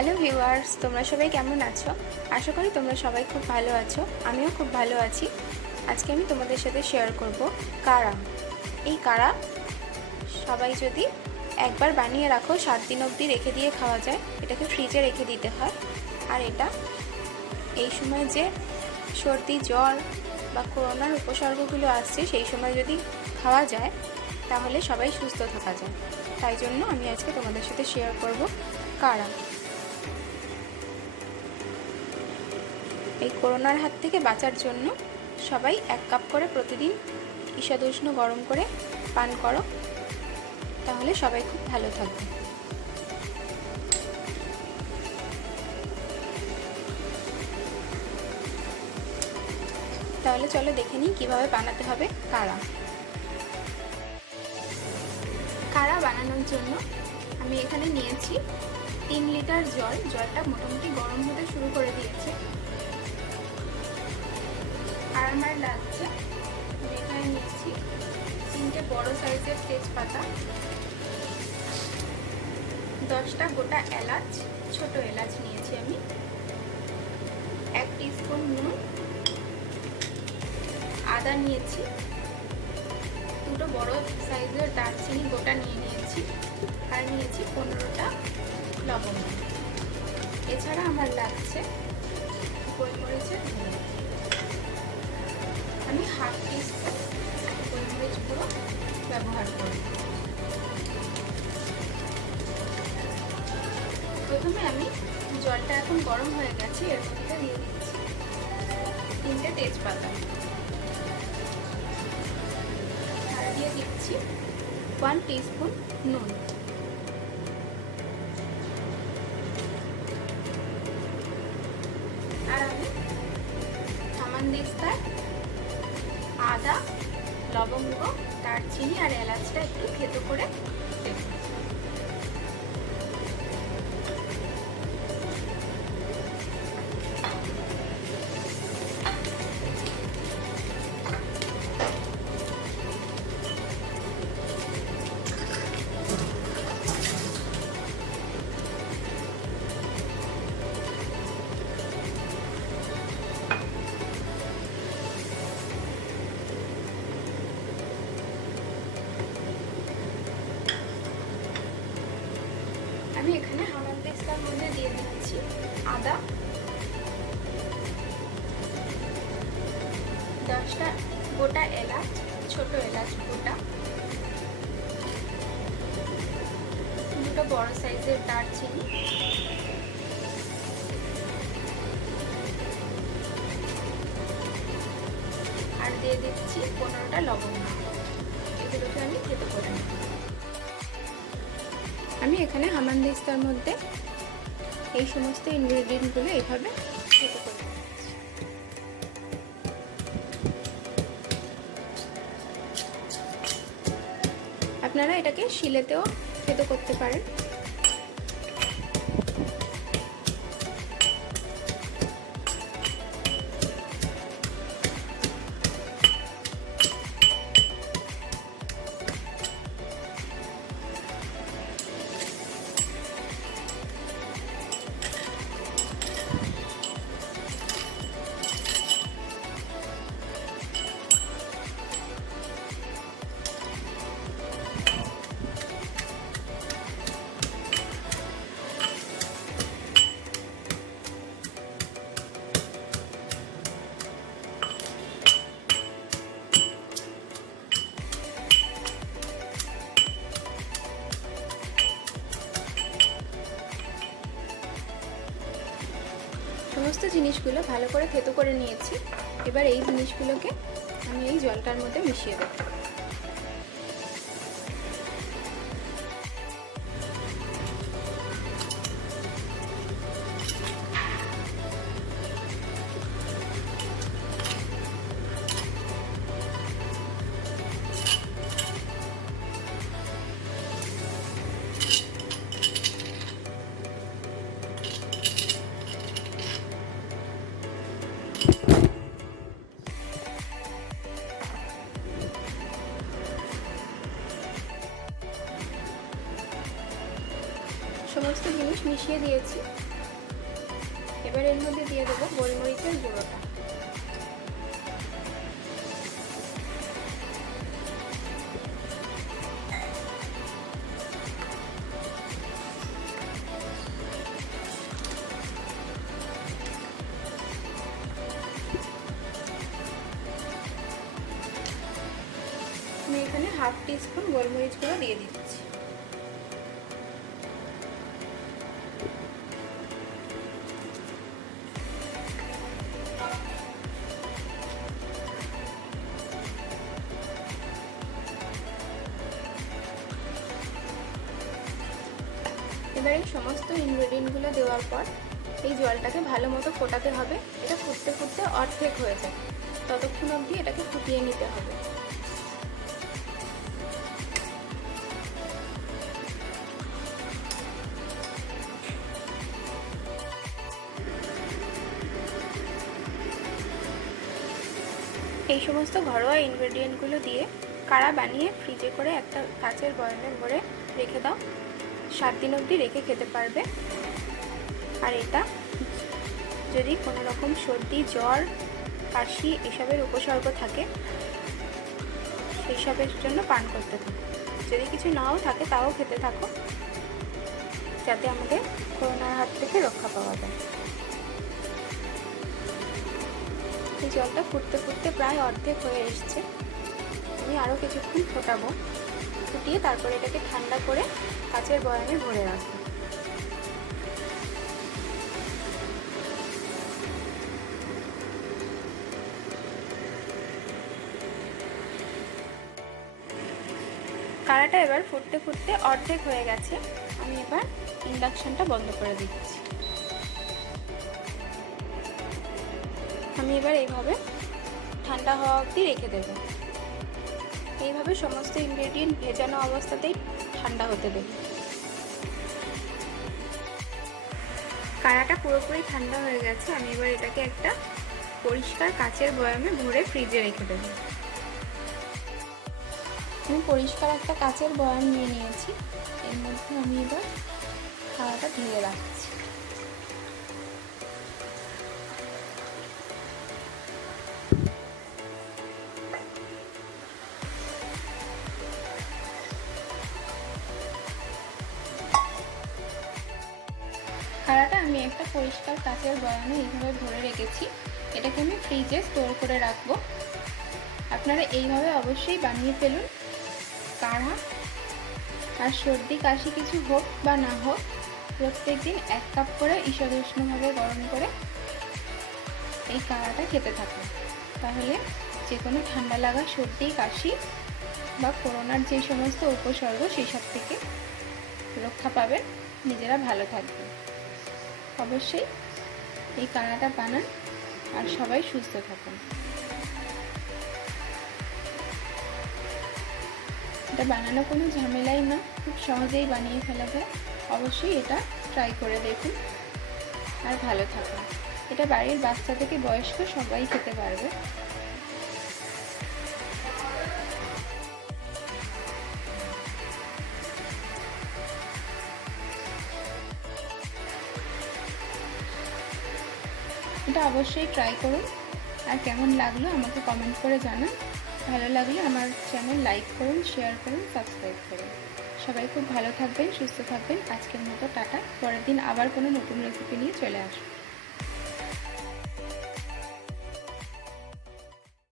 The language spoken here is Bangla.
হ্যালো ভিউয়ার্স, তোমরা সবাই কেমন আছো? আশা করি তোমরা সবাই খুব ভালো আছো। আমিও খুব ভালো আছি। আজকে আমি তোমাদের সাথে শেয়ার করব কাড়া। এই কাড়া সবাই যদি একবার বানিয়ে রাখো 7 দিন অবধি রেখে দিয়ে খাওয়া যায়। এটাকে ফ্রিজে রেখে দিতে হয়। আর এটা এই সময় যে সর্দি জ্বর বা করোনার উপসর্গগুলো আসছে সেই সময় যদি খাওয়া যায় তাহলে সবাই সুস্থ থাকা যায়। তাই জন্য আমি আজকে তোমাদের সাথে শেয়ার করব কাড়া। এই করোনার হাত থেকে বাঁচার জন্য সবাই 1 কাপ করে প্রতিদিন ঈষদ উষ্ণ গরম করে পান করো, তাহলে সবাই খুব ভালো থাকবে। তাহলে চলো দেখে নিই কীভাবে বানাতে হবে কাড়া। কাড়া বানানোর জন্য আমি এখানে নিয়েছি 3 লিটার জল। জলটা মোটামুটি গরম হতে শুরু করে দিয়েছে। আর আমার লাগছে, আমি এখানে নিয়েছি 3টে বড় সাইজের তেজপাতা, 10টা গোটা এলাচ, ছোট এলাচ নিয়েছি আমি, 1 টিস্পুন নুন, আদা নিয়েছি, 2টো বড় সাইজের দারচিনি গোটা নিয়েছি, আর নিয়েছি 15টা লবঙ্গ। এছাড়া আমার লাগছে গোলমরিচের গুঁড়ো। আমি 1/2 টিস্পুন গোলমরিচ গুঁড়ো ব্যবহার করব। প্রথমে আমি জলটা এখন গরম হয়ে গেছে, এর মধ্যে দিয়ে দিচ্ছি 3টে তেজপাতা, আর দিয়ে দিচ্ছি 1 টিস্পুন নুন। আর আমি হামানদিস্তার আদা, লবঙ্গ, দারচিনি আর এলাচটা একটু থেতো করে দেব। আমি এখানে হামানদিস্তার মধ্যে দিয়ে দিচ্ছি আদা, 10টা গোটা এলাচ, ছোট এলাচ গোটা, 2টো বড় সাইজের দারচিনি, আর দিয়ে দিচ্ছি 15টা লবঙ্গ। এগুলোকে আমি থেতো করে নেব। আমি এখানে হামানদিস্তার মধ্যে এই সমস্ত ইনগ্রেডিয়েন্টগুলো এইভাবে থেতো করে নিচ্ছি। আপনারা এটাকে শিলেতেও থেতো করতে পারেন। সমস্ত জিনিসগুলো ভালো করে থেতো করে নিয়েছি। এবার এই জিনিসগুলোকে আমি এই জলটার মধ্যে মিশিয়ে দেব। সমস্ত জিনিস মিশিয়ে দিয়েছি। এবার এর মধ্যে দিয়ে দেবো গোলমরিচের গুঁড়োটা। আমি এখানে হাফ টিস্পুন গোলমরিচ গুঁড়ো দিয়ে দিচ্ছি। এবার এই সমস্ত ইনগ্রেডিয়েন্টগুলো দেওয়ার পর এই জলটাকে ভালো মতো ফোটাতে হবে। এটা ফুটতে ফুটতে অর্ধেক হয়ে যায়, ততক্ষণ অবধি এটাকে ফুটিয়ে নিতে হবে। এই সমস্ত ঘরোয়া ইনগ্রেডিয়েন্টগুলো দিয়ে কাড়া বানিয়ে ফ্রিজে করে একটা কাচের বয়ামে ভরে রেখে দাও। 7 দিন অবধি রেখে খেতে পারবে। আর এটা যদি কোনো রকম সর্দি, জ্বর, কাশি এসবের উপসর্গ থাকে সেই সবের জন্য পান করতে থাকো। যদি কিছু নাও থাকে তাও খেতে থাকো, যাতে আমাদের করোনার হাত থেকে রক্ষা পাওয়া যায়। এই জলটা ফুটতে ফুটতে প্রায় অর্ধেক হয়ে এসছে। আমি আরও কিছুক্ষণ ফোটাবো, ফুটিয়ে তারপরে এটাকে ঠান্ডা করে কাচের বয়ামে ভরে রাখবো। কাড়াটা এবার ফুটতে ফুটতে অর্ধেক হয়ে গেছে। আমি এবার ইন্ডাকশনটা বন্ধ করে দিচ্ছি। আমি এবার এইভাবে ঠান্ডা হওয়া অবধি রেখে দেব। এইভাবে সমস্ত ইনগ্রেডিয়েন্ট ভেজানো অবস্থাতেই ঠান্ডা হতে দেব। কাড়াটা পুরোপুরি ঠান্ডা হয়ে গেছে। আমি এবার এটাকে একটা পরিষ্কার কাচের বয়ামে ভরে ফ্রিজে রেখে দেব। আমি পরিষ্কার একটা কাচের বয়াম নিয়ে নিয়েছি। এর মধ্যে আমি এবার কাড়াটা ঢেলে রাখছি। কাড়াটা আমি একটা পরিষ্কার কাচের বয়ামে এইভাবে ভরে রেখেছি। এটাকে আমি ফ্রিজে স্টোর করে রাখবো। আপনারা এইভাবে অবশ্যই বানিয়ে ফেলুন। কাড়া আর সর্দি কাশি কিছু হোক বা না হোক, প্রত্যেক দিন 1 কাপ করে ঈষদ উষ্ণভাবে গরম করে এই কাড়াটা খেতে থাকুন। তাহলে যে কোনো ঠান্ডা লাগা, সর্দি, কাশি বা করোনার যে সমস্ত উপসর্গ সেসব থেকে রক্ষা পাবেন, নিজেরা ভালো থাকবেন। অবশ্যই এই কাড়াটা বানান আর সবাই সুস্থ থাকুন। এটা বানানো কোনো ঝামেলাই না, খুব সহজেই বানিয়ে ফেলা যায়। অবশ্যই এটা ট্রাই করে দেখুন আর ভালো থাকুন। এটা বাড়ির বাচ্চা থেকে বয়স্ক সবাই খেতে পারবে। এটা অবশ্যই ট্রাই করুন। আর কেমন লাগলো আমাকে কমেন্ট করে জানান। ভালো লাগলে আমার চ্যানেল লাইক করুন, শেয়ার করুন, সাবস্ক্রাইব করুন। সবাই খুব ভালো থাকবেন, সুস্থ থাকবেন। আজকের মতো টাটা। পরের দিন আবার কোনো নতুন রেসিপি নিয়ে চলে আসুন।